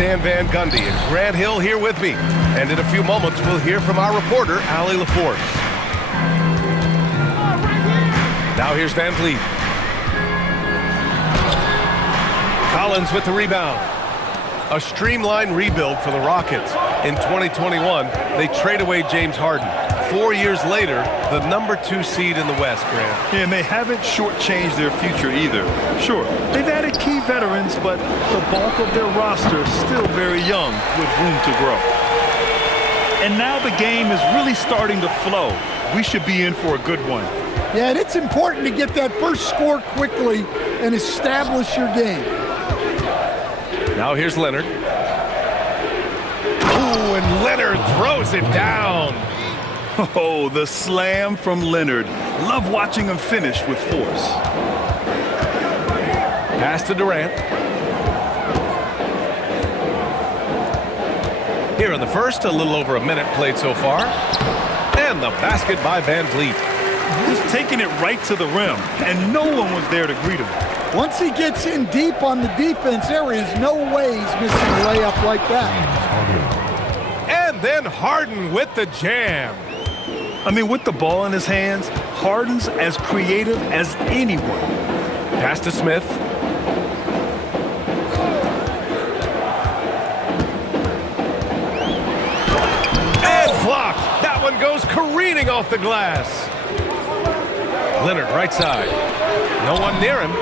Stan Van Gundy and Grant Hill here with me. And in a few moments, we'll hear from our reporter, Allie LaForce. Now here's Van Vliet. Collins with the rebound. A streamlined rebuild for the Rockets. In 2021, they trade away James Harden. 4 years later, the #2 seed in the West, Grant. Yeah, and they haven't shortchanged their future either. Sure, they've added key veterans, but the bulk of their roster is still very young with room to grow. And now the game is really starting to flow. We should be in for a good one. Yeah, and it's important to get that first score quickly and establish your game. Now here's Leonard. Ooh, and Leonard throws it down. Oh, the slam from Leonard. Love watching him finish with force. Pass to Durant. Here in the first, a little over a minute played so far. And the basket by Van Vliet. Just taking it right to the rim, and no one was there to greet him. Once he gets in deep on the defense, there is no way he's missing a layup like that. And then Harden with the jam. I mean, with the ball in his hands, Harden's as creative as anyone. Pass to Smith. And blocked. That one goes careening off the glass. Leonard, right side. No one near him.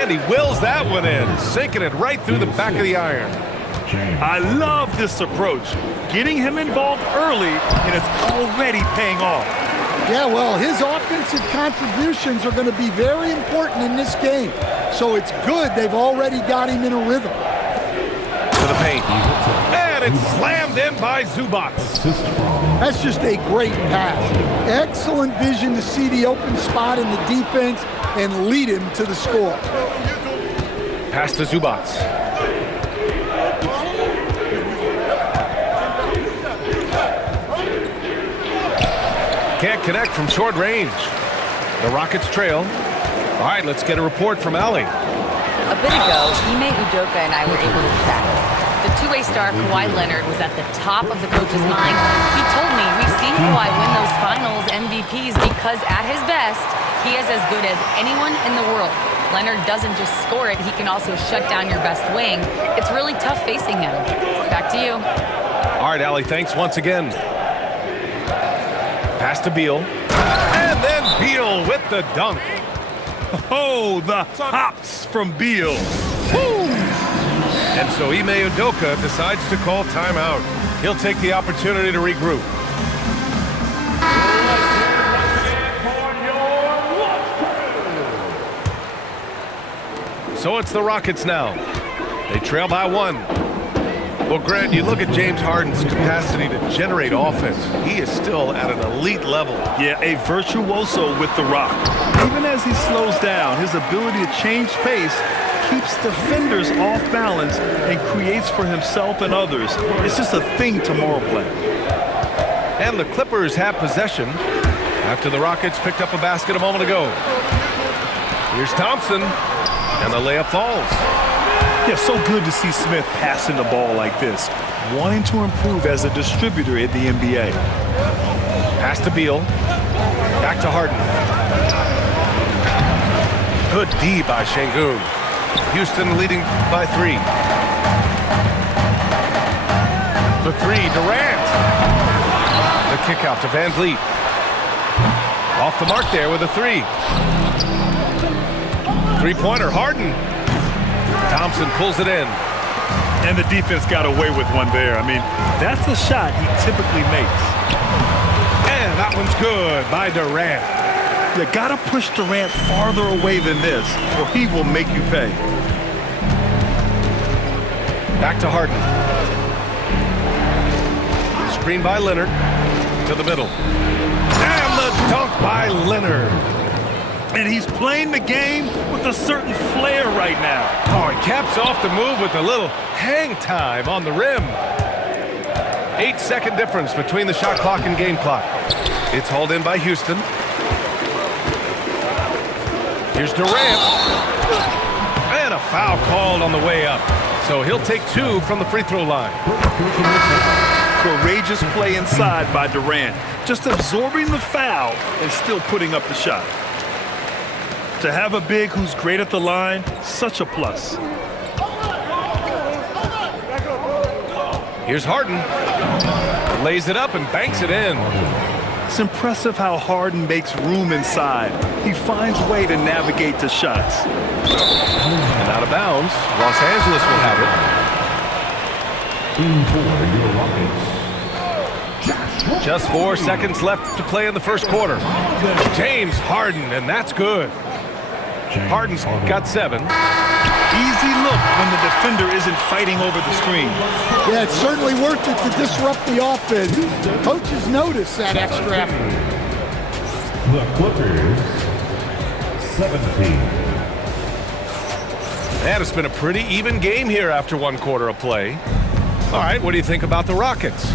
And he wills that one in, sinking it right through the back of the iron. I love this approach. Getting him involved early, and it's already paying off. Yeah, well, his offensive contributions are going to be very important in this game. So it's good they've already got him in a rhythm. To the paint. And it's slammed in by Zubac. That's just a great pass. Excellent vision to see the open spot in the defense and lead him to the score. Pass to Zubac. Can't connect from short range. The Rockets trail. All right, let's get a report from Allie. A bit ago, Ime Udoka and I were able to chat. The two-way star Kawhi Leonard was at the top of the coach's mind. He told me we've seen Kawhi win those finals MVPs because at his best, he is as good as anyone in the world. Leonard doesn't just score it, he can also shut down your best wing. It's really tough facing him. Back to you. All right, Allie, thanks once again. Pass to Beal. And then Beal with the dunk. Oh, the hops from Beal. Woo! And so Ime Udoka decides to call timeout. He'll take the opportunity to regroup. So it's the Rockets now. They trail by 1. Well, Grant, you look at James Harden's capacity to generate offense. He is still at an elite level. Yeah, a virtuoso with the rock. Even as he slows down, his ability to change pace keeps defenders off balance and creates for himself and others. It's just a thing tomorrow play. And the Clippers have possession after the Rockets picked up a basket a moment ago. Here's Thompson, and the layup falls. Yeah, so good to see Smith passing the ball like this, wanting to improve as a distributor in the NBA. Pass to Beal. Back to Harden. Good D by Şengün. Houston leading by 3. For 3, Durant. The kick out to Van Vliet. Off the mark there with a 3. Three-pointer, Harden. Thompson pulls it in. And the defense got away with one there. I mean, that's a shot he typically makes. And that one's good by Durant. You gotta push Durant farther away than this, or he will make you pay. Back to Harden. Screen by Leonard. To the middle. And the dunk by Leonard. And he's playing the game with a certain flair right now. Oh, he caps off the move with a little hang time on the rim. 8-second difference between the shot clock and game clock. It's hauled in by Houston. Here's Durant. And a foul called on the way up. So he'll take 2 from the free throw line. Courageous play inside by Durant. Just absorbing the foul and still putting up the shot. To have a big who's great at the line, such a plus. Here's Harden. Lays it up and banks it in. It's impressive how Harden makes room inside. He finds a way to navigate the shots. And out of bounds, Los Angeles will have it. Just 4 seconds left to play in the first quarter. James Harden, and that's good. Harden's got 7. Easy look when the defender isn't fighting over the screen. Yeah, it's certainly worth it to disrupt the offense. Coaches notice that extra effort. The Clippers, 17. And it's been a pretty even game here after 1 quarter of play. All right, what do you think about the Rockets?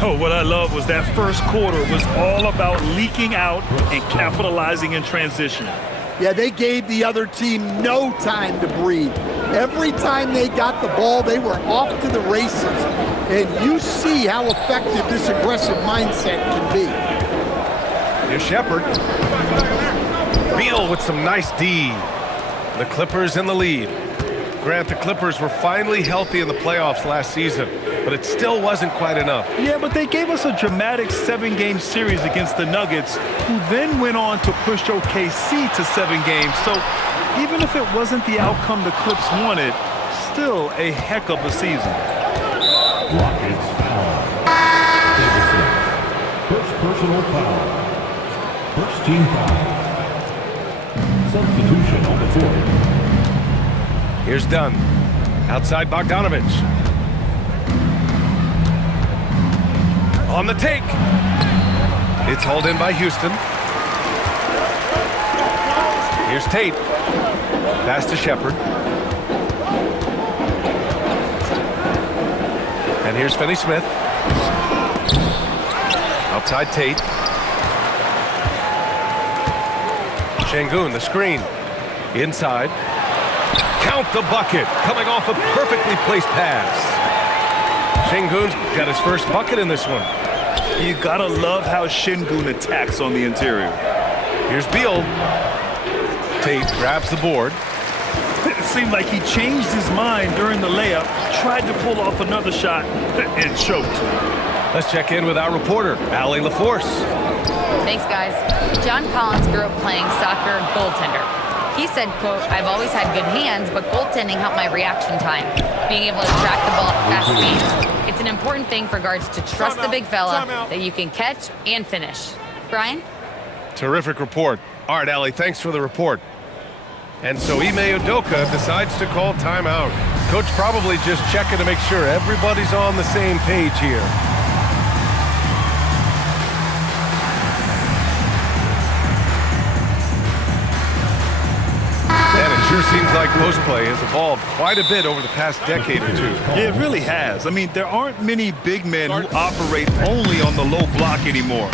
Oh, what I love was that first quarter was all about leaking out and capitalizing in transition. Yeah, they gave the other team no time to breathe. Every time they got the ball, they were off to the races. And you see how effective this aggressive mindset can be. Here's Shepherd. Beal with some nice D. The Clippers in the lead. Grant, the Clippers were finally healthy in the playoffs last season, but it still wasn't quite enough. Yeah, but they gave us a dramatic 7-game series against the Nuggets, who then went on to push OKC to 7 games. So even if it wasn't the outcome the Clips wanted, still a heck of a season. Rockets foul. First personal foul. First team foul. Substitution on the court. Here's Dunn. Outside Bogdanovich. On the take. It's hauled in by Houston. Here's Tate. Pass to Shepherd. And here's Finney-Smith. Outside Tate. Şengün, the screen. Inside. Count the bucket. Coming off a perfectly placed pass. Şengün's got his first bucket in this one. You gotta love how Şengün attacks on the interior. Here's Beal. Tate grabs the board. It seemed like he changed his mind during the layup, tried to pull off another shot, and choked. Let's check in with our reporter, Allie LaForce. Thanks, guys. John Collins grew up playing soccer goaltender. He said, quote, "I've always had good hands, but goaltending helped my reaction time. Being able to track the ball at fast speeds. It's an important thing for guards to trust the big fella that you can catch and finish." Brian? Terrific report. All right, Allie, thanks for the report. And so Ime Udoka decides to call timeout. Coach probably just checking to make sure everybody's on the same page here. And it sure seems like post play has evolved quite a bit over the past decade or two. Yeah, it really has. I mean, there aren't many big men who operate only on the low block anymore.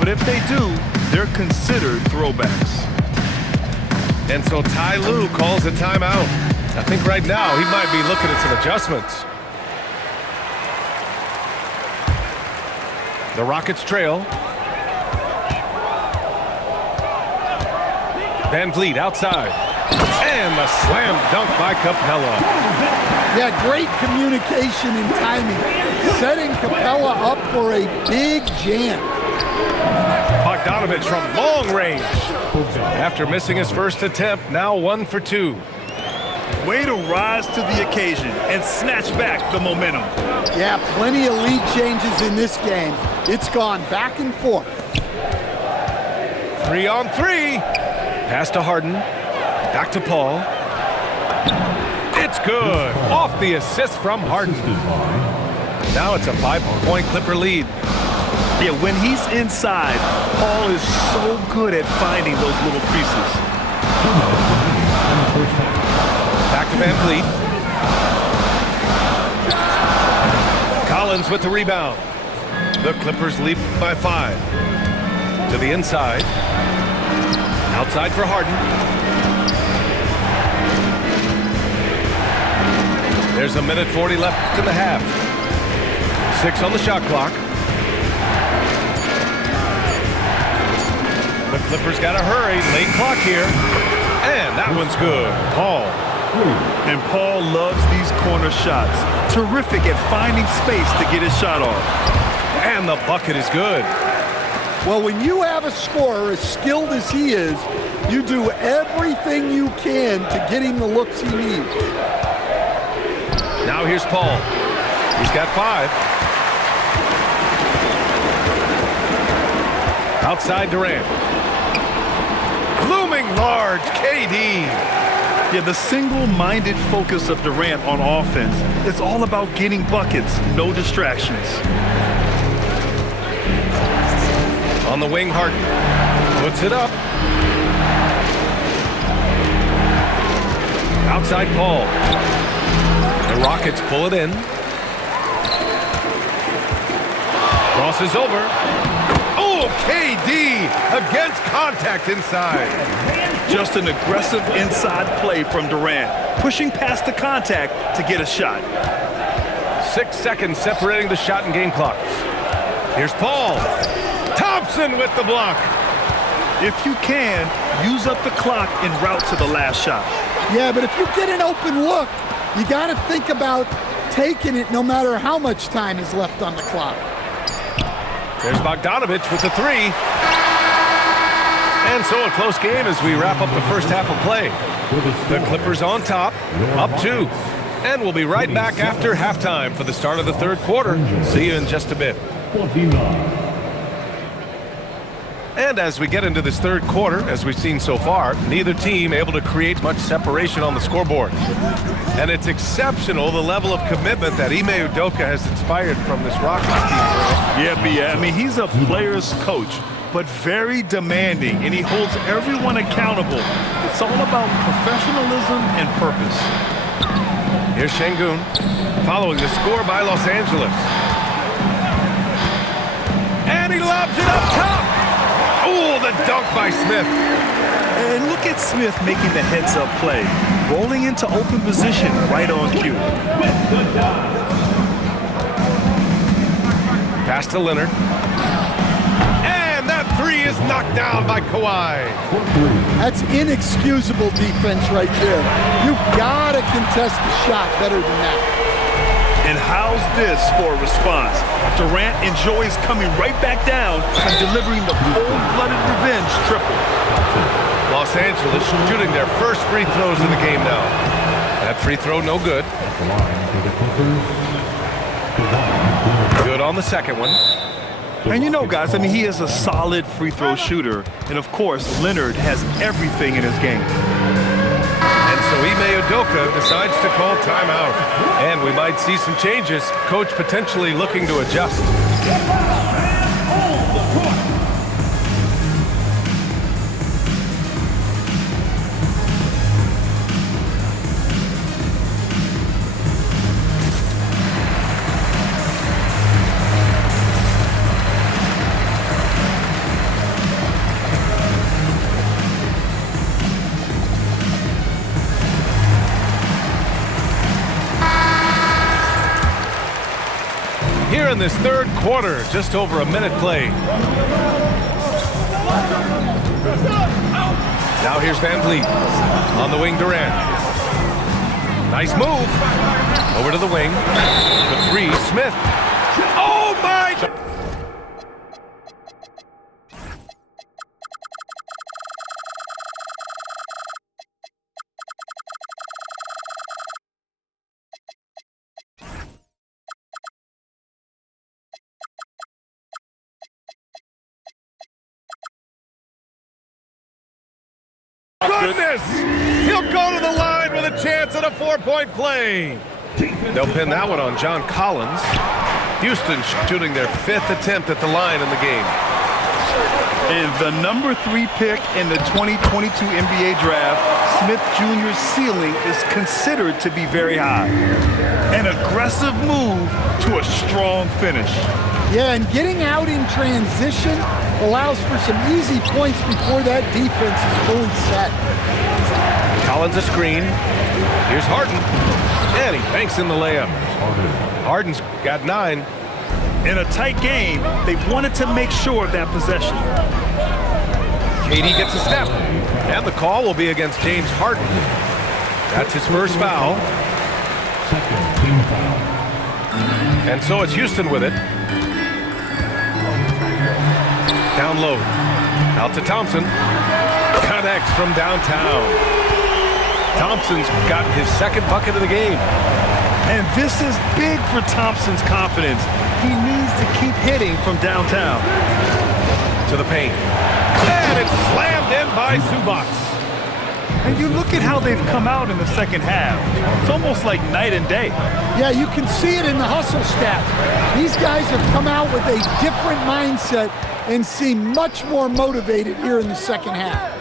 But if they do, they're considered throwbacks. And so Ty Lue calls a timeout. I think right now he might be looking at some adjustments. The Rockets trail. Van Vliet outside. And the slam dunk by Capella. Yeah, great communication and timing. Setting Capella up for a big jam. Bogdanovich from long range. After missing his first attempt, now 1 for 2. Way to rise to the occasion and snatch back the momentum. Yeah, plenty of lead changes in this game. It's gone back and forth. 3 on 3. Pass to Harden. Back to Paul. It's good. Off the assist from Harden. Now it's a 5-point Clipper lead. Yeah, when he's inside, Paul is so good at finding those little creases. Back to Van Vliet. Collins with the rebound. The Clippers lead by 5. To the inside. Outside for Harden. There's a minute 40 left in the half. 6 on the shot clock. The Clippers got to hurry. Late clock here. And that one's good. Paul. And Paul loves these corner shots. Terrific at finding space to get his shot off. And the bucket is good. Well, when you have a scorer as skilled as he is, you do everything you can to get him the looks he needs. Now here's Paul. He's got 5. Outside Durant. Looming large, KD. Yeah, the single-minded focus of Durant on offense is all about getting buckets, no distractions. On the wing, Harden puts it up. Outside Paul. The Rockets pull it in. Crosses over. Oh, KD against contact inside. Just an aggressive inside play from Durant, pushing past the contact to get a shot. 6 seconds separating the shot and game clocks. Here's Paul. Thompson with the block. If you can, use up the clock en route to the last shot. Yeah, but if you get an open look, you got to think about taking it no matter how much time is left on the clock. There's Bogdanovich with the 3. And so a close game as we wrap up the first half of play. The Clippers on top, up 2. And we'll be right back after halftime for the start of the third quarter. See you in just a bit. 29. And as we get into this third quarter, as we've seen so far, neither team able to create much separation on the scoreboard. And it's exceptional the level of commitment that Ime Udoka has inspired from this Rockets team. Yeah, I mean, he's a player's coach, but very demanding, and he holds everyone accountable. It's all about professionalism and purpose. Here's Şengün, following the score by Los Angeles. And he lobs it up top. Oh, the dunk by Smith. And look at Smith making the heads-up play, rolling into open position right on cue. Pass to Leonard. And that 3 is knocked down by Kawhi. That's inexcusable defense right there. You gotta contest the shot better than that. And how's this for a response? Durant enjoys coming right back down and delivering the cold-blooded revenge triple. Los Angeles shooting their first free throws of the game now. That free throw no good. Good on the second one. And you know, guys, I mean, he is a solid free throw shooter. And, of course, Leonard has everything in his game. And so Ime Udoka decides to call timeout. And we might see some changes. Coach potentially looking to adjust. Here in this third quarter, just over a minute played. Now here's Van Vliet on the wing, Durant. Nice move. Over to the wing. The 3, Smith. Oh my! Goodness! He'll go to the line with a chance at a 4-point play. They'll pin that one on John Collins. Houston shooting their 5th attempt at the line in the game. And the number 3 pick in the 2022 NBA draft, Smith Jr.'s ceiling is considered to be very high. An aggressive move to a strong finish. Yeah, and getting out in transition allows for some easy points before that defense is fully set. Collins a screen. Here's Harden. And he banks in the layup. Harden's got 9. In a tight game, they wanted to make sure of that possession. KD gets a step. And the call will be against James Harden. That's his first foul. Second team foul. And so it's Houston with it. Down low. Out to Thompson. Connects from downtown. Thompson's gotten his second bucket of the game. And this is big for Thompson's confidence. He needs to keep hitting from downtown. To the paint. And it's slammed in by Zubac. And you look at how they've come out in the second half. It's almost like night and day. Yeah, you can see it in the hustle stats. These guys have come out with a different mindset and seem much more motivated here in the second half.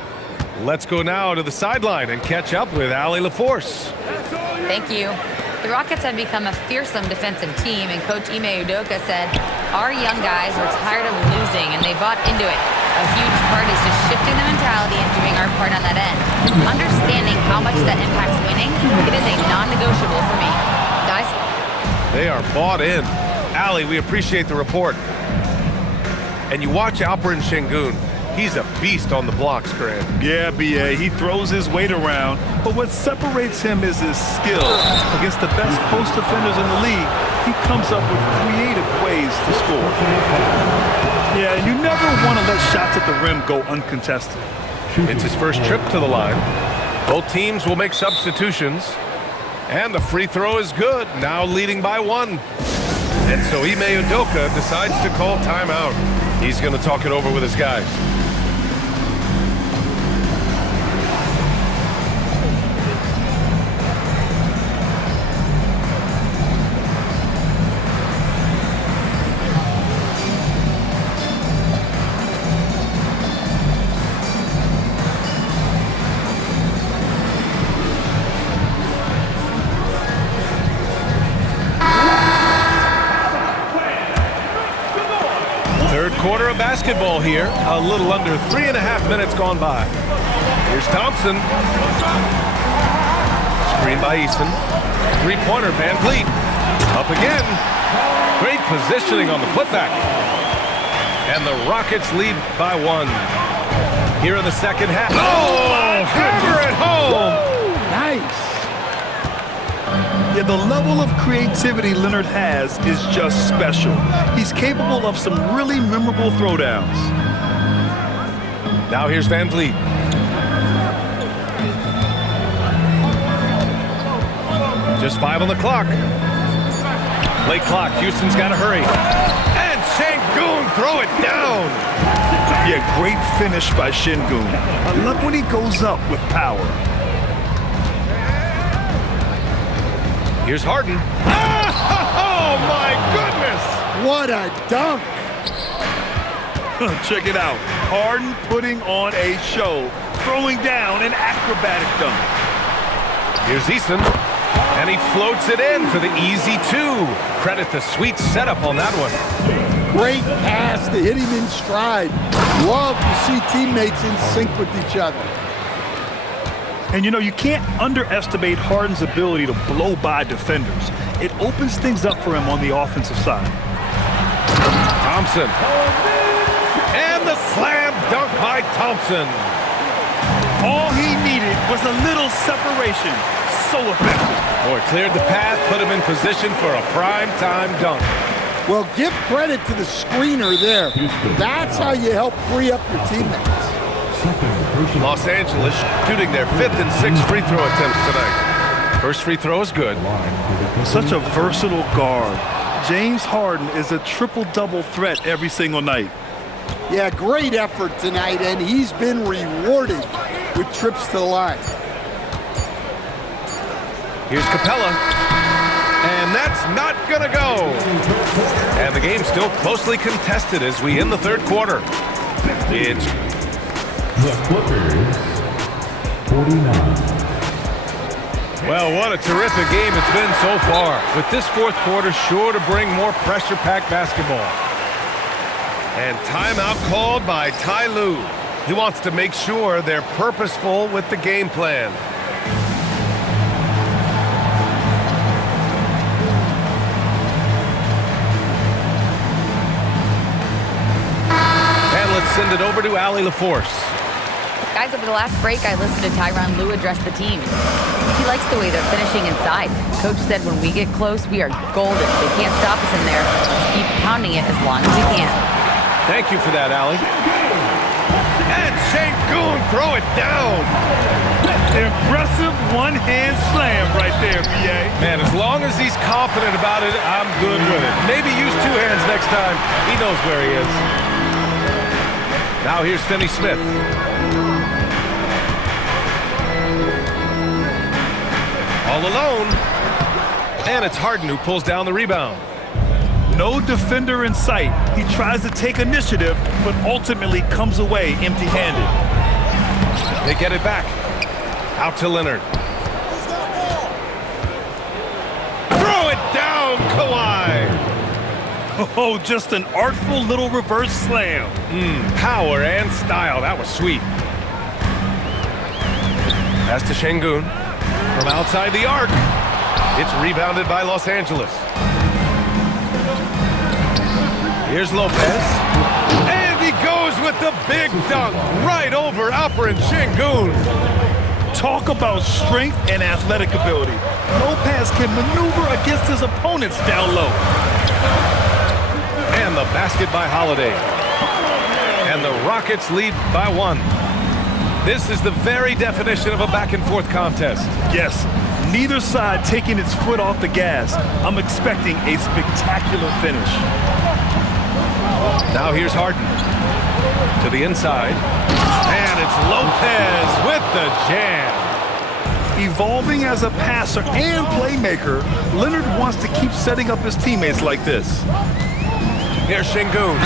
Let's go now to the sideline and catch up with Allie LaForce. Thank you. The Rockets have become a fearsome defensive team, and Coach Ime Udoka said, our young guys were tired of losing, and they bought into it. A huge part is just shifting the mentality and doing our part on that end. Understanding how much that impacts winning, it is a non-negotiable for me. Guys? They are bought in. Allie, we appreciate the report. And you watch Alperen Şengün. He's a beast on the blocks, Grant. Yeah, B.A., he throws his weight around, but what separates him is his skill. Against the best post defenders in the league, he comes up with creative ways to score. Yeah, and you never want to let shots at the rim go uncontested. It's his first trip to the line. Both teams will make substitutions. And the free throw is good, now leading by 1. And so Ime Udoka decides to call timeout. He's going to talk it over with his guys. Quarter of basketball here. A little under 3.5 minutes gone by. Here's Thompson. Screen by Eason. Three-pointer, Van Vliet. Up again. Great positioning on the putback. And the Rockets lead by 1. Here in the second half. Oh, hammer it home. Nice. Yeah, the level of creativity Leonard has is just special. He's capable of some really memorable throwdowns. Now here's Van Vliet. Just 5 on the clock. Late clock. Houston's got to hurry. And Şengün throw it down. Yeah, great finish by Şengün. I love when he goes up with power. Here's Harden. Oh, my goodness! What a dunk! Check it out. Harden putting on a show, throwing down an acrobatic dunk. Here's Eason, and he floats it in for the easy 2. Credit the sweet setup on that one. Great pass to hit him in stride. Love to see teammates in sync with each other. And you know, you can't underestimate Harden's ability to blow by defenders. It opens things up for him on the offensive side. Thompson. And the slam dunk by Thompson. All he needed was a little separation. So effective. Boy, cleared the path, put him in position for a prime-time dunk. Well, give credit to the screener there. That's how you help free up your teammates. Los Angeles shooting their 5th and 6th free throw attempts tonight. First free throw is good. Such a versatile guard. James Harden is a triple-double threat every single night. Yeah, great effort tonight, and he's been rewarded with trips to the line. Here's Capella. And that's not going to go. And the game's still closely contested as we end the third quarter. It's The Clippers, 49. Well, what a terrific game it's been so far. With this fourth quarter sure to bring more pressure-packed basketball. And timeout called by Ty Lue. He wants to make sure they're purposeful with the game plan. send it over to Allie LaForce. Guys, over the last break, I listened to Tyronn Lue address the team. He likes the way they're finishing inside. Coach said when we get close, we are golden. They can't stop us in there. Let's keep pounding it as long as we can. Thank you for that, Allie. And Sengun, throw it down. Impressive one-hand slam right there, B.A. Man, as long as he's confident about it, I'm good with it. Maybe use two hands next time. He knows where he is. Now here's Finney Smith. All alone. And it's Harden who pulls down the rebound. No defender in sight. He tries to take initiative, but ultimately comes away empty-handed. They get it back. Out to Leonard. Throw it down, Kawhi. Oh, just an artful little reverse slam. Power and style. That was sweet. Pass to Sengun. From outside the arc. It's rebounded by Los Angeles. Here's Lopez. And he goes with the big dunk right over Alperen Sengun. Talk about strength and athletic ability. Lopez can maneuver against his opponents down low. And the basket by Holiday. And the Rockets lead by 1. This is the very definition of a back-and-forth contest. Yes, neither side taking its foot off the gas. I'm expecting a spectacular finish. Now here's Harden. To the inside. And it's Lopez with the jam. Evolving as a passer and playmaker, Leonard wants to keep setting up his teammates like this. Here's Sengun.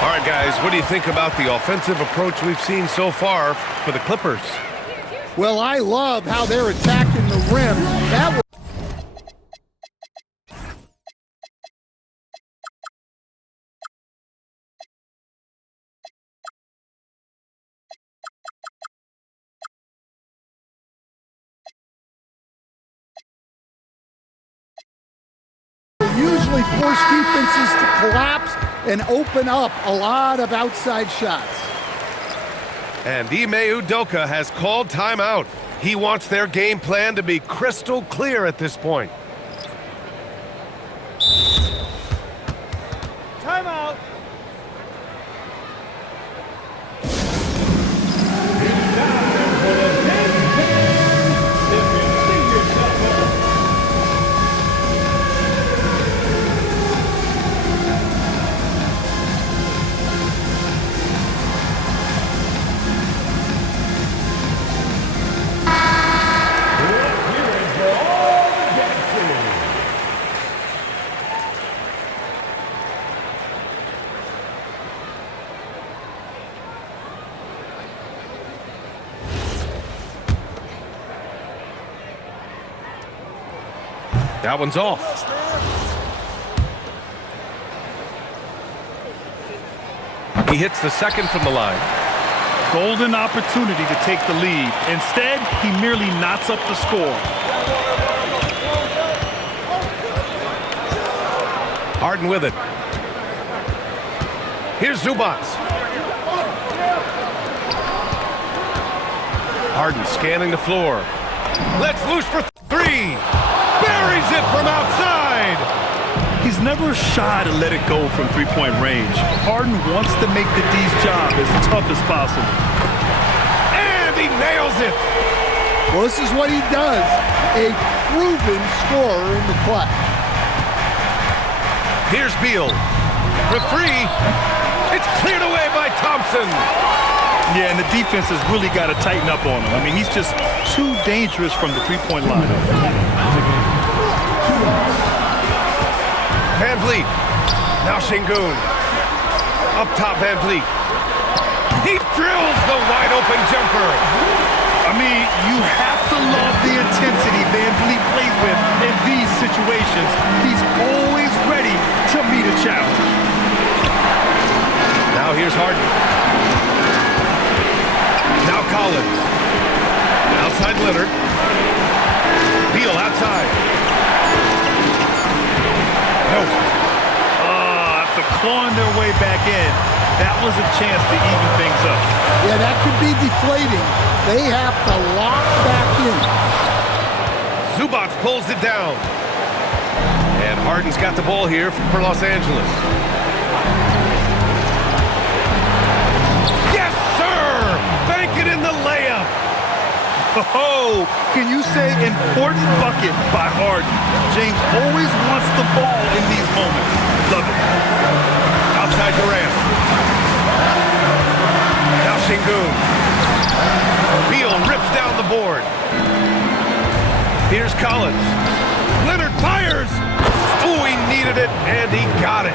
All right, guys, what do you think about the offensive approach we've seen so far for the Clippers? Well, I love how they're attacking the rim. That was usually force defenses to collapse and open up a lot of outside shots. And Ime Udoka has called timeout. He wants their game plan to be crystal clear at this point. Timeout. That one's off. He hits the second from the line. Golden opportunity to take the lead. Instead, he merely knots up the score. Harden with it. Here's Zubac. Harden scanning the floor. Let's loose for 3. Buries it from outside. He's never shy to let it go from three-point range. Harden wants to make the D's job as tough as possible. And he nails it. Well, this is what he does. A proven scorer in the clutch. Here's Beal. For 3. It's cleared away by Thompson. Yeah, and the defense has really got to tighten up on him. I mean, he's just too dangerous from the three-point line. Van Vliet. Now Sengun. Up top, Van Vliet. He drills the wide-open jumper. I mean, you have to love the intensity Van Vliet plays with in these situations. He's always ready to meet a challenge. Now here's Harden. Now Collins. Outside Leonard. Beal outside. No. After clawing their way way back in, that was a chance to even things up. Yeah, that could be deflating. They have to lock back in. Zubac pulls it down. And Harden's got the ball here for Los Angeles. Yes, sir! Bank it in the layup. Oh, can you say important bucket by Harden? James always wants the ball in these moments. Love it. Outside Durant. Now Şengün. Beal rips down the board. Here's Collins. Leonard fires. Ooh, he needed it, and he got it.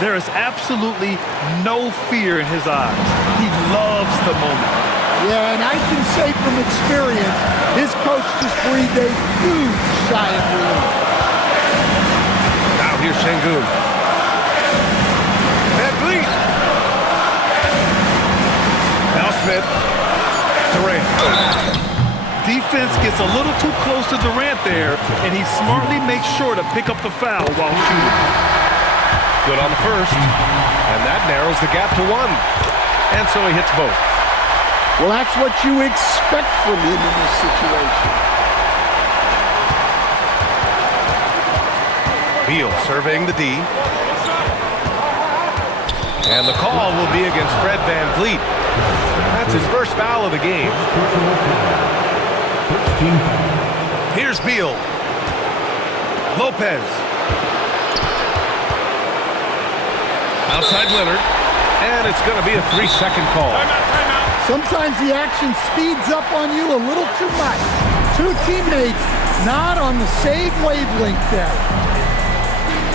There is absolutely no fear in his eyes. He loves the moment. Yeah, and I can say from experience, his coach just breathed a huge sigh of relief. Now here's Şengün. Van Vliet. Now Smith. Durant. Defense gets a little too close to Durant there, and he smartly makes sure to pick up the foul while shooting. Good on the first, and that narrows the gap to one. And so he hits both. Well, that's what you expect from him in this situation. Beal surveying the D. And the call will be against Fred Van Vliet. That's his first foul of the game. Here's Beal. Lopez. Outside Leonard. And it's going to be a 3-second call. Sometimes the action speeds up on you a little too much. Two teammates not on the same wavelength there.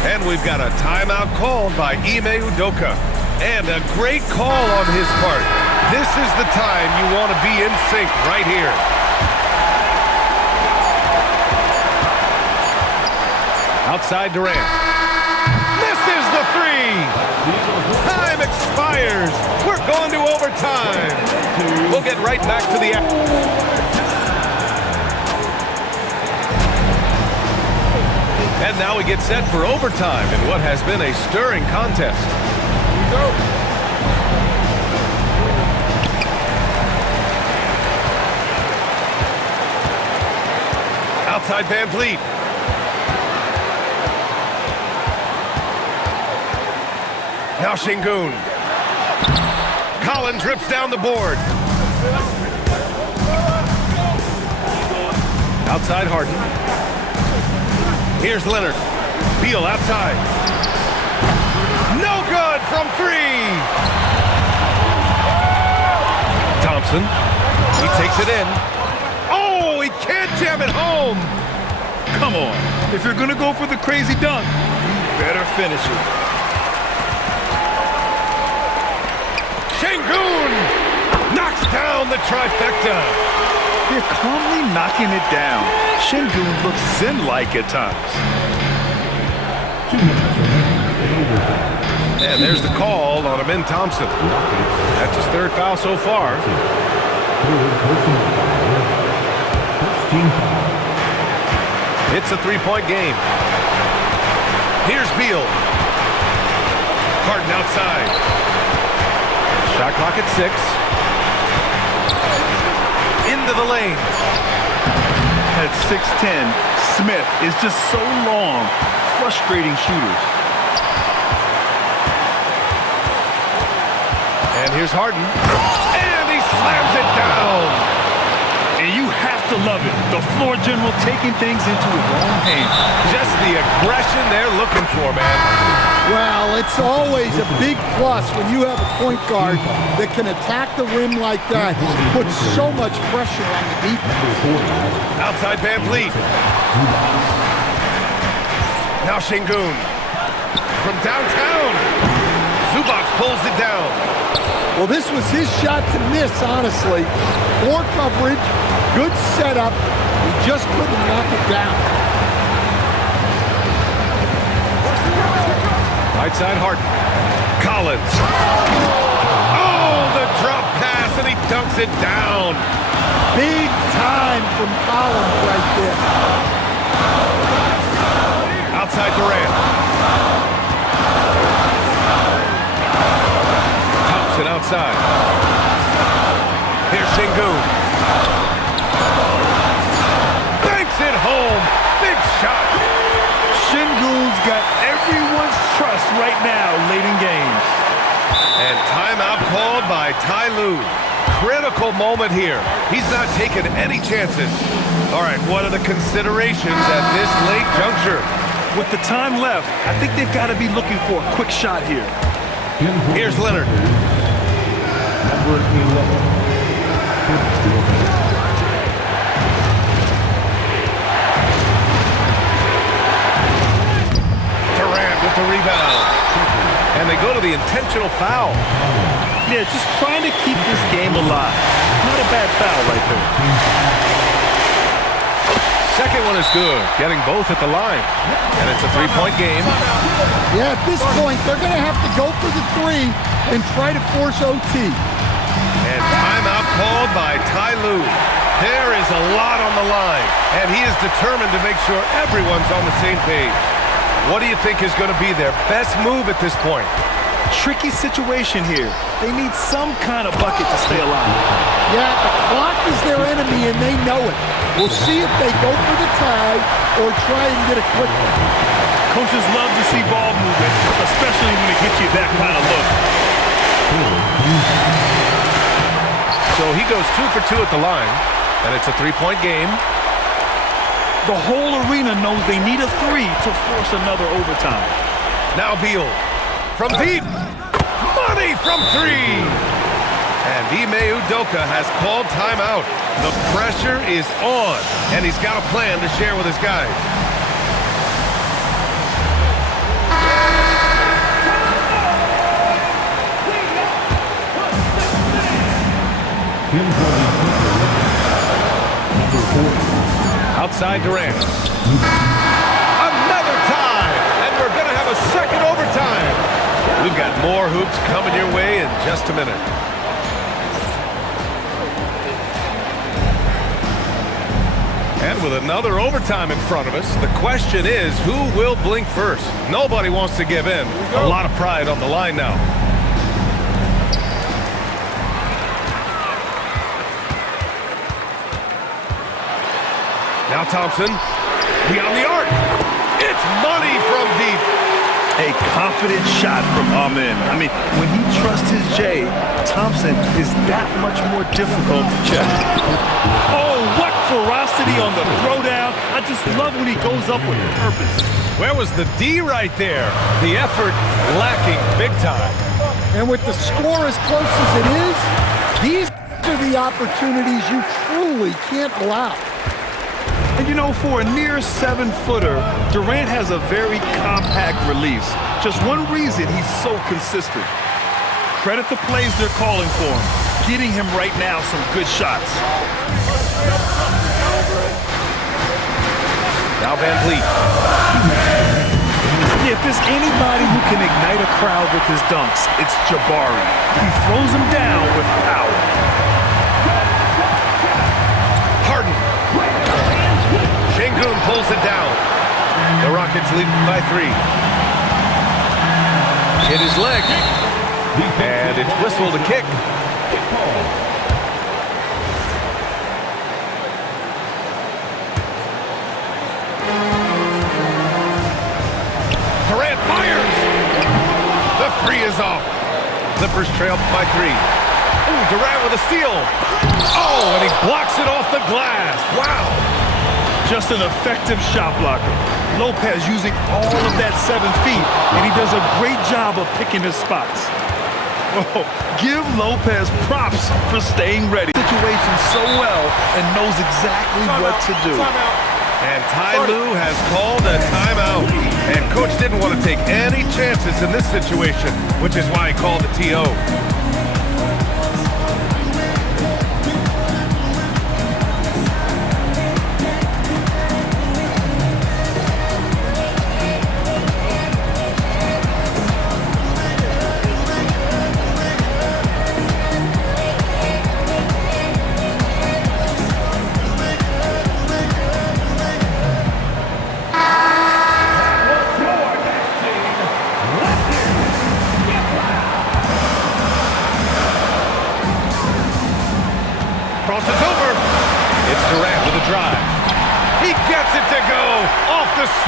And we've got a timeout called by Ime Udoka. And a great call on his part. This is the time you want to be in sync right here. Outside Durant. Misses the three. Time expires. We're going to overtime. We'll get right back to the action. And now we get set for overtime in what has been a stirring contest. Here we go. Outside Van Vliet. Now Şengün. Collins rips down the board. Outside Harden. Here's Leonard. Beal outside. No good from three. Thompson. He takes it in. Oh, he can't jam it home. Come on. If you're going to go for the crazy dunk, you better finish it. Şengün knocks down the trifecta. They're calmly knocking it down. Şengün looks zen-like at times. And there's the call on Amin Thompson. That's his third foul so far. It's a three-point game. Here's Beal. Harden outside. Shot clock at 6. Into the lane. At 6'10", Smith is just so long, frustrating shooters. And here's Harden. And he slams it down. And you have to love it. The floor general taking things into his own hands. Just the aggression they're looking for, man. Well, it's always a big plus when you have a point guard that can attack the rim like that, put so much pressure on the defense. Outside Van Vliet. Now Şengün. From downtown. Zubac pulls it down. Well, this was his shot to miss, honestly. Poor coverage, good setup. He just couldn't knock it down. Right side Harden. Collins. Oh, the drop pass, and he dunks it down. Big time from Collins right there. Outside Durant. side. Here's Omgggg. Banks it home. Big shot. Omggg's got everyone's trust right now late in games. And timeout called by Ty Lue. Critical moment here. He's not taking any chances. All right, what are the considerations at this late juncture? With the time left, I think they've got to be looking for a quick shot here. Here's Leonard. Number 11. Durant with the rebound. And they go to the intentional foul. Yeah, just trying to keep this game alive. Not a bad foul right there. Second one is good, getting both at the line. And it's a three-point game. Yeah, at this point, they're going to have to go for the three and try to force OT. And timeout called by Ty Lue. There is a lot on the line, and he is determined to make sure everyone's on the same page. What do you think is going to be their best move at this point? Tricky situation here. They need some kind of bucket to stay alive. Yeah, the clock is their enemy, and they know it. We'll see if they go for the tie or try and get a quick one. Coaches love to see ball movement, especially when it gets you that kind of look. So he goes 2 for 2 at the line, and it's a three-point game. The whole arena knows they need a three to force another overtime. Now Beal from deep. Money from three. And Ime Udoka has called timeout. The pressure is on, and he's got a plan to share with his guys. Outside Durant. Another tie, and we're going to have a second overtime. We've got more hoops coming your way in just a minute. And with another overtime in front of us, the question is, who will blink first? Nobody wants to give in. A lot of pride on the line now. Now Thompson, beyond the arc. It's money from deep. A confident shot from Amen. I mean, when he trusts his J, Thompson is that much more difficult to check. Oh, what ferocity on the throwdown. I just love when he goes up with purpose. Where was the D right there? The effort lacking big time. And with the score as close as it is, these are the opportunities you truly can't allow. And you know, for a near 7-footer, Durant has a very compact release. Just one reason he's so consistent. Credit the plays they're calling for him. Getting him right now some good shots. Now Van Vliet. If there's anybody who can ignite a crowd with his dunks, it's Jabari. He throws them down with power. Harden. Omgggg pulls it down. The Rockets lead by 3. Hit his leg. And it's whistled a kick. Durant fires. The three is off. Clippers trail by 3. Ooh, Durant with a steal. Oh, and he blocks it off the glass. Wow. Just an effective shot blocker. Lopez using all of that 7 feet, and he does a great job of picking his spots. Oh, give Lopez props for staying ready. Situation so well and knows exactly what to do. And Ty Lue has called a timeout. And Coach didn't want to take any chances in this situation, which is why he called the TO.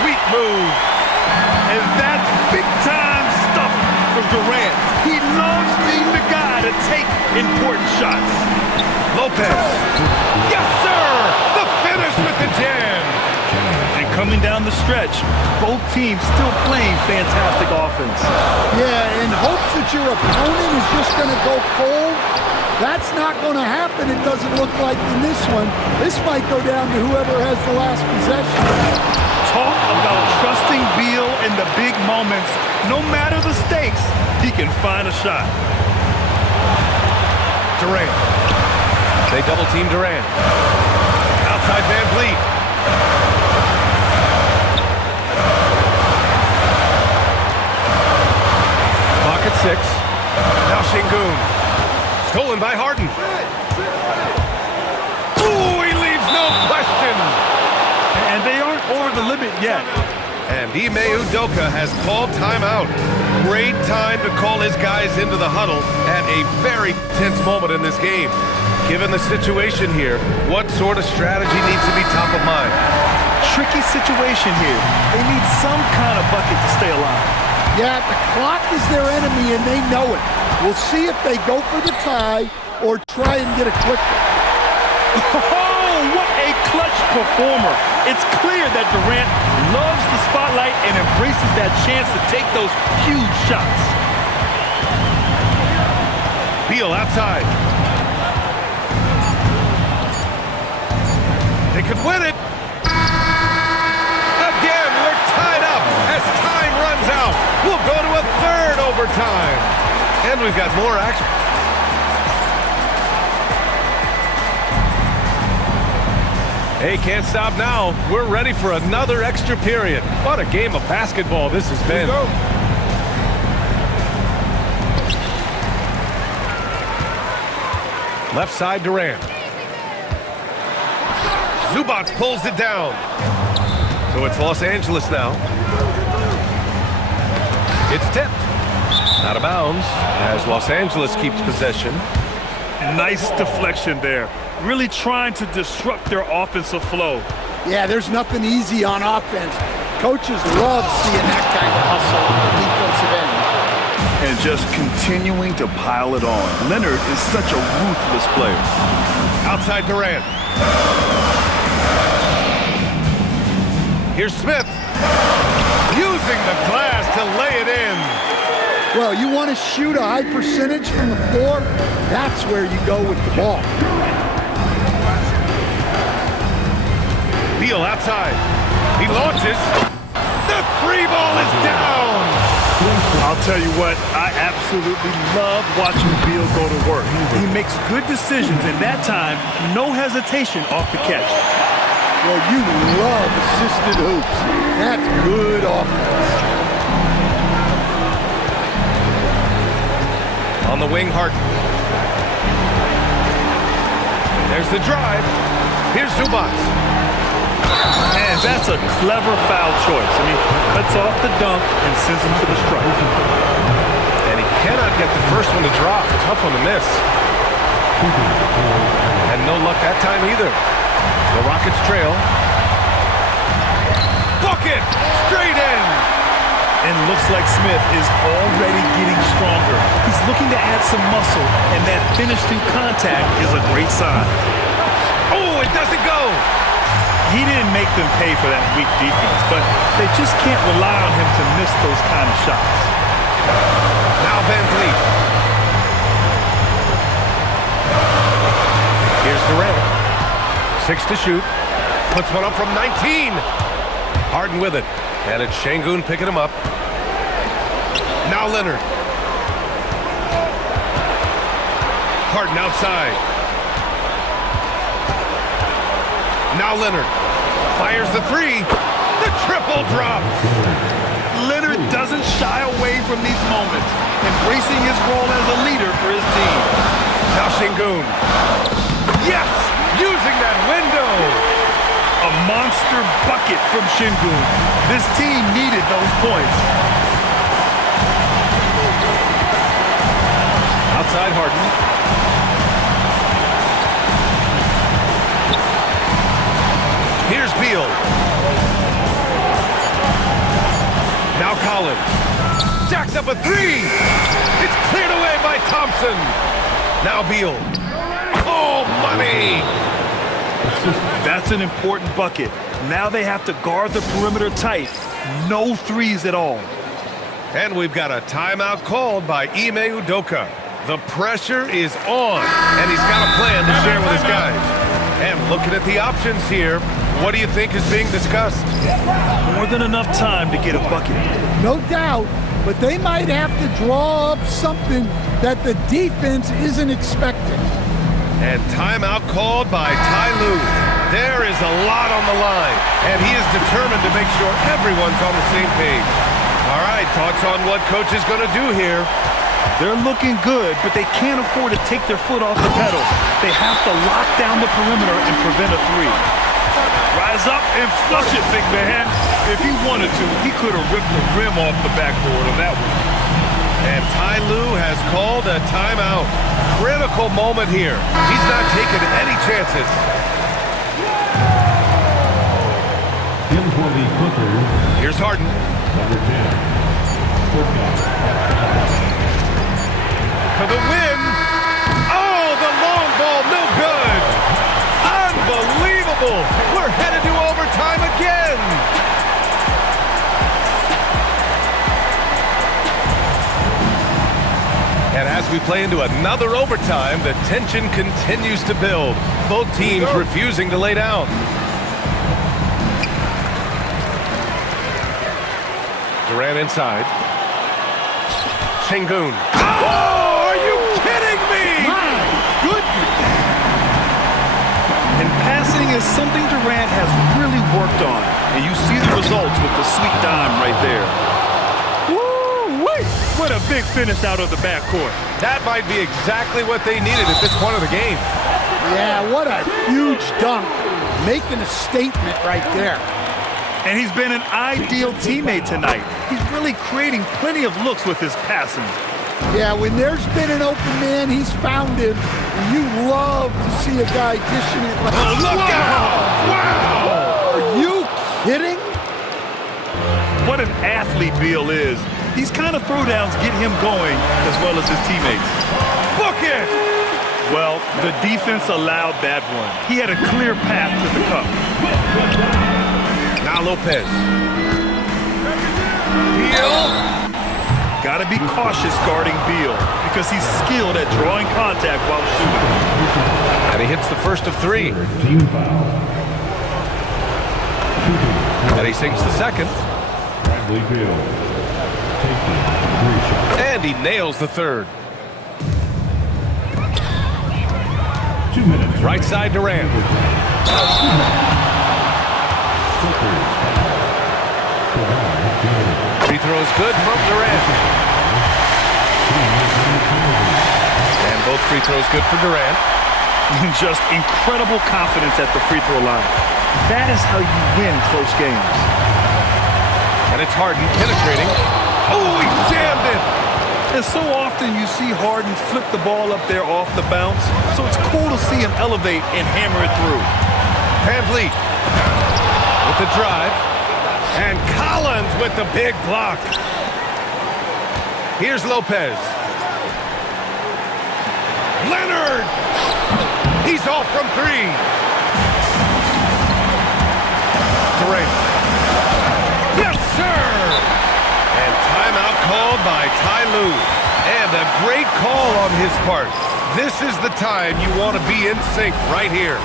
sweet move. And that's big-time stuff from Durant. He loves being the guy to take important shots. Lopez. Yes, sir! The finish with the jam. And coming down the stretch, both teams still playing fantastic offense. Yeah, in hopes that your opponent is just going to go cold, that's not going to happen, it doesn't look like in this one. This might go down to whoever has the last possession. Talk about trusting Beal in the big moments. No matter the stakes, he can find a shot. Durant. They double-team Durant. Outside Van Vliet. Clock at 6. Now Şengün. Stolen by Harden. Ooh, he leaves no question. And they aren't over the limit yet. And Ime Udoka has called timeout. Great time to call his guys into the huddle at a very tense moment in this game. Given the situation here, what sort of strategy needs to be top of mind? Tricky situation here. They need some kind of bucket to stay alive. Yeah, the clock is their enemy and they know it. We'll see if they go for the tie or try and get a quick one. Oh, what a clutch performer. It's clear that Durant loves the spotlight and embraces that chance to take those huge shots. Beal outside. They could win it. Again, we're tied up as time runs out. We'll go to a third overtime. And we've got more action. Hey, can't stop now. We're ready for another extra period. What a game of basketball this has been. Left side Durant. Zubac pulls it down. So it's Los Angeles now. It's tipped. Out of bounds as Los Angeles keeps possession. Nice deflection there. Really trying to disrupt their offensive flow. Yeah, there's nothing easy on offense. Coaches love seeing that kind of hustle on the defensive end. And just continuing to pile it on. Leonard is such a ruthless player. Outside Durant. Here's Smith. Using the glass to lay it in. Well, you want to shoot a high percentage from the floor? That's where you go with the ball. Beal outside. He launches. The free ball is down. I'll tell you what, I absolutely love watching Beal go to work. He makes good decisions, and that time, no hesitation off the catch. Well, you love assisted hoops. That's good offense. On the wing, Harden. There's the drive. Here's Zubac. And that's a clever foul choice. I mean, cuts off the dunk and sends him to the strike. And he cannot get the first one to drop. Tough one to miss. And no luck that time either. The Rockets trail. Bucket! Straight in! And looks like Smith is already getting stronger. He's looking to add some muscle, and that finish through contact is a great sign. Oh, it doesn't go! He didn't make them pay for that weak defense, but they just can't rely on him to miss those kind of shots. Now Van Vliet. Here's Durant. 6 to shoot. Puts one up from 19. Harden with it. And it's Şengün picking him up. Now Leonard. Harden outside. Now Leonard. Fires the three. The triple drops. Leonard doesn't shy away from these moments, embracing his role as a leader for his team. Now Şengün. Yes! Using that window. A monster bucket from Şengün. This team needed those points. Outside Harden. Here's Beal. Collins. Jacks up a three. It's cleared away by Thompson. Now Beal. Oh, money. That's an important bucket. Now they have to guard the perimeter tight. No threes at all. And we've got a timeout called by Ime Udoka. The pressure is on, and he's got a plan to share with his guys. And looking at the options here, what do you think is being discussed? More than enough time to get a bucket. No doubt, but they might have to draw up something that the defense isn't expecting. And timeout called by Ty Lue. There is a lot on the line, and he is determined to make sure everyone's on the same page. All right, thoughts on what coach is going to do here? They're looking good, but they can't afford to take their foot off the pedal. They have to lock down the perimeter and prevent a three. Rise up and flush it, big man. If he wanted to, he could have ripped the rim off the backboard on that one. And Ty Lue has called a timeout. Critical moment here. He's not taking any chances. In for the Clippers, Here's Harden. number 10. For the win. Oh, the long ball, no good. Unbelievable. We're headed to overtime again. And as we play into another overtime, the tension continues to build. Both teams refusing to lay down. Durant inside. Sengun. Oh, are you kidding me? My goodness! And passing is something Durant has really worked on. And you see the results with the sweet dime right there. Woo-wee! What a big finish out of the backcourt. That might be exactly what they needed at this point of the game. Yeah, what a huge dunk. Making a statement right there. And he's been an ideal teammate tonight. He's really creating plenty of looks with his passing. Yeah, when there's been an open man, he's found him. And you love to see a guy dishing it like Oh, look out! Wow! Are you kidding? What an athlete Beal is. These kind of throwdowns get him going as well as his teammates. Book it! Well, the defense allowed that one. He had a clear path to the cup. Now Lopez. Beal. Got to be cautious guarding Beal because he's skilled at drawing contact while shooting. And he hits the first of three. Team foul. And he sinks the second. Bradley Beal taking 3 shots. And he nails the third. 2 minutes. Right side Durant. Free throws good from Durant. And both free throws good for Durant. Just incredible confidence at the free throw line. That is how you win close games. And it's Harden penetrating. Oh, he jammed it. And so often you see Harden flip the ball up there off the bounce, so it's cool to see him elevate and hammer it through. VanVleet with the drive. And Collins with the big block. Here's Lopez. Leonard. He's off from three. Durant. Yes, sir. And timeout called by Ty Lue. And a great call on his part. This is the time you want to be in sync right here.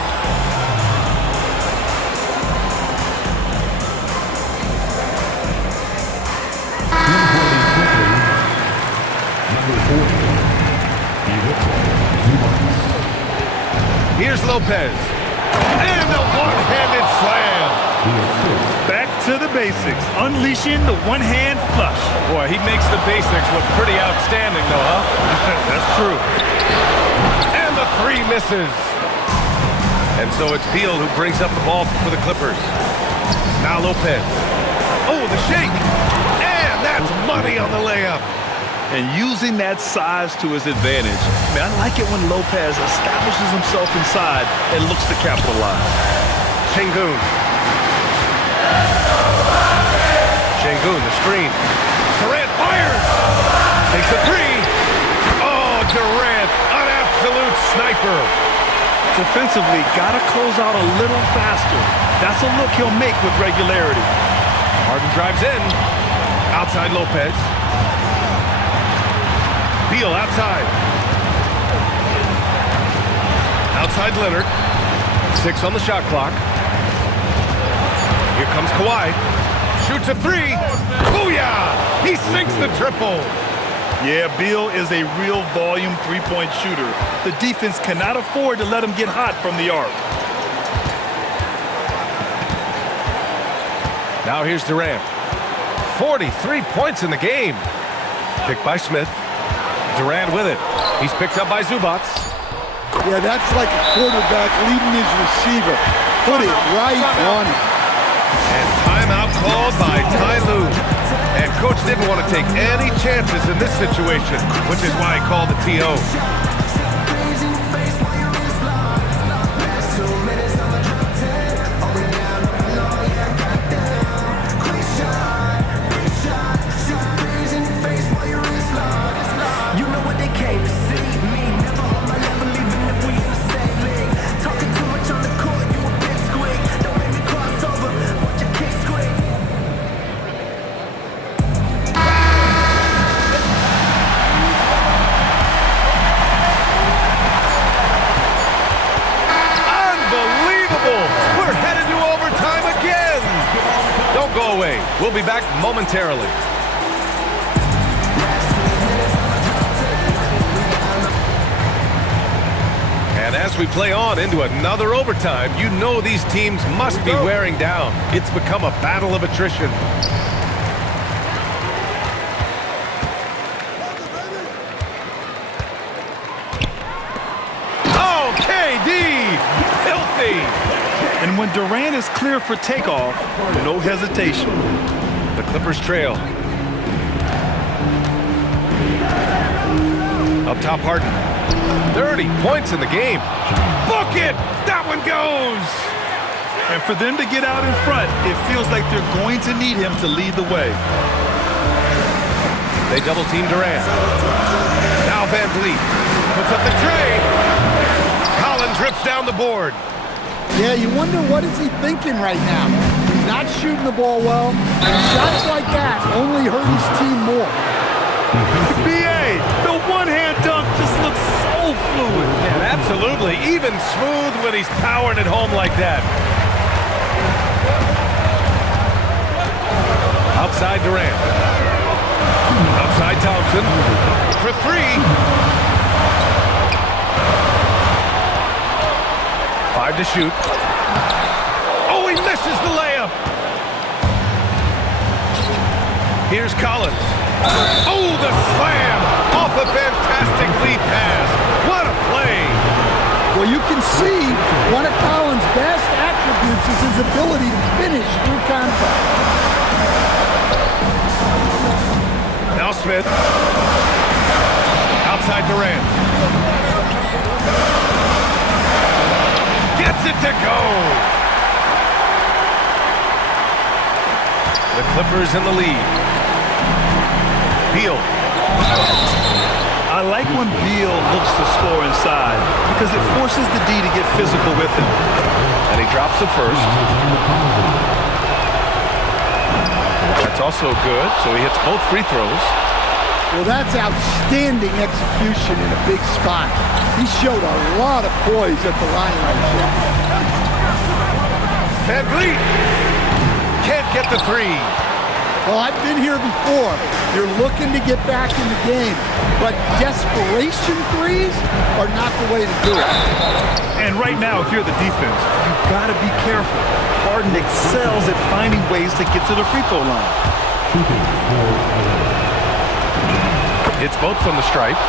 Here's Lopez. And a one-handed slam. Back to the basics, unleashing the one-hand flush. Boy, he makes the basics look pretty outstanding, though, huh? That's true. And the three misses. And so it's Beal who brings up the ball for the Clippers. Now Lopez. Oh, the shake. And that's money on the layup. And using that size to his advantage. Man, I like it when Lopez establishes himself inside and looks to capitalize. Sengun. Sengun, the screen. jumper. Defensively, got to close out a little faster. That's a look he'll make with regularity. Harden drives in. Outside Lopez. Beal outside. Outside Leonard. 6 on the shot clock. Here comes Kawhi. Shoots a 3. Booyah! He sinks the triple. Yeah, Beal is a real volume three-point shooter. The defense cannot afford to let him get hot from the arc. Now here's Durant. 43 points in the game. Picked by Smith. Durant with it. He's picked up by Zubac. Yeah, that's like a quarterback leading his receiver. Put it right on him. And timeout called by Ty Lue. And coach didn't want to take any chances in this situation, which is why he called the TO. Go away. We'll be back momentarily. And as we play on into another overtime, you know these teams must be wearing down. It's become a battle of attrition. Oh, KD! Filthy! And when Durant is clear for takeoff, no hesitation. The Clippers trail. Up top, Harden. 30 points in the game. Book it! That one goes! And for them to get out in front, it feels like they're going to need him to lead the way. They double-team Durant. Now Van Vliet puts up the tray. Collins rips down the board. Yeah, you wonder what is he thinking right now. He's not shooting the ball well. Shots like that only hurt his team more. BA, the one-hand dunk just looks so fluid. Yeah, absolutely. Even smooth when he's powering it home like that. Outside Durant. Outside Thompson. For 3. 5 to shoot. Oh, he misses the layup. Here's Collins. Oh, the slam off a fantastic lead pass. What a play. Well, you can see one of Collins' best attributes is his ability to finish through contact. Now Smith. Outside Durant. Gets it to go. The Clippers in the lead. Beal. I like when Beal looks to score inside because it forces the D to get physical with him. And he drops it first. That's also good, so he hits both free throws. Well, that's outstanding execution in a big spot. He showed a lot of poise at the line right there. Van Vliet can't get the 3. Well, I've been here before. You're looking to get back in the game, but desperation threes are not the way to do it. And right now, if you're the defense, you've got to be careful. Harden excels at finding ways to get to the free throw line. It's both from the stripe.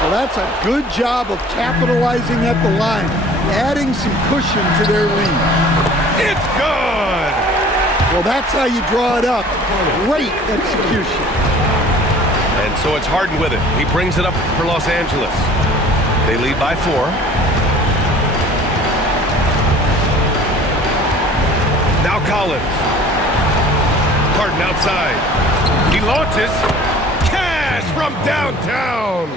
Well, that's a good job of capitalizing at the line, adding some cushion to their lead. It's good! Well, that's how you draw it up. Great execution. And so it's Harden with it. He brings it up for Los Angeles. They lead by 4. Now Collins. Harden outside. He launches. Cash from downtown.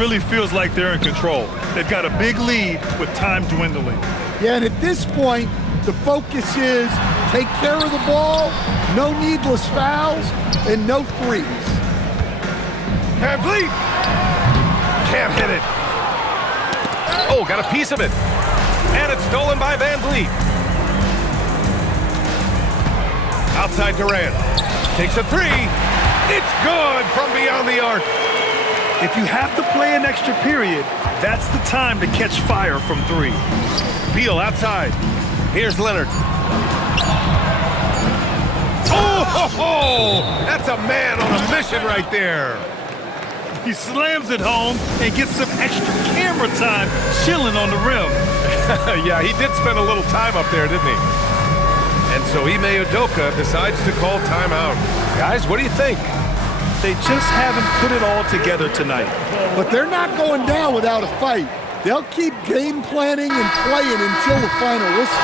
really feels like they're in control. They've got a big lead with time dwindling. Yeah, and at this point, the focus is take care of the ball, no needless fouls, and no threes. Van Vliet! Can't hit it. Oh, got a piece of it. And it's stolen by Van Vliet. Outside Durant. Takes a three. It's good from beyond the arc. If you have to play an extra period, that's the time to catch fire from three. Beal outside. Here's Leonard. Oh, ho, ho! That's a man on a mission right there. He slams it home and gets some extra camera time chilling on the rim. Yeah, he did spend a little time up there, didn't he? And so Ime Udoka decides to call timeout. Guys, what do you think? They just haven't put it all together tonight. But they're not going down without a fight. They'll keep game planning and playing until the final whistle.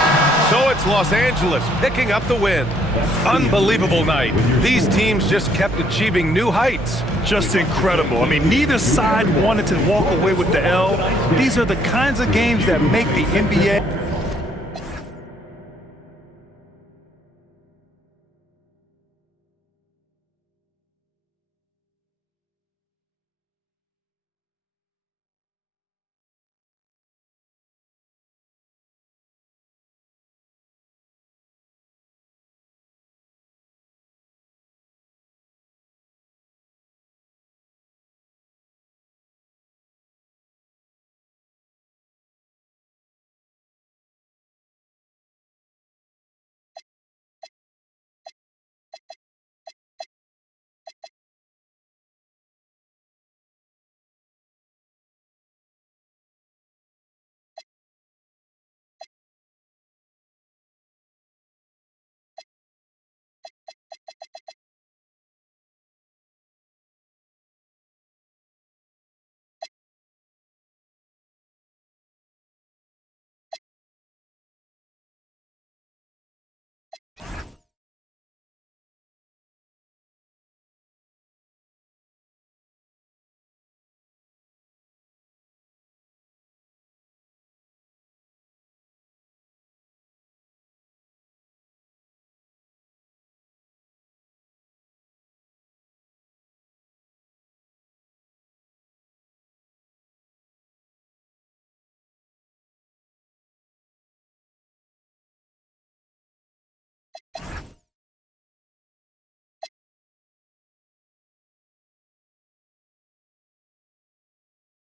So it's Los Angeles picking up the win. Unbelievable night. These teams just kept achieving new heights. Just incredible. I mean, neither side wanted to walk away with the L. These are the kinds of games that make the NBA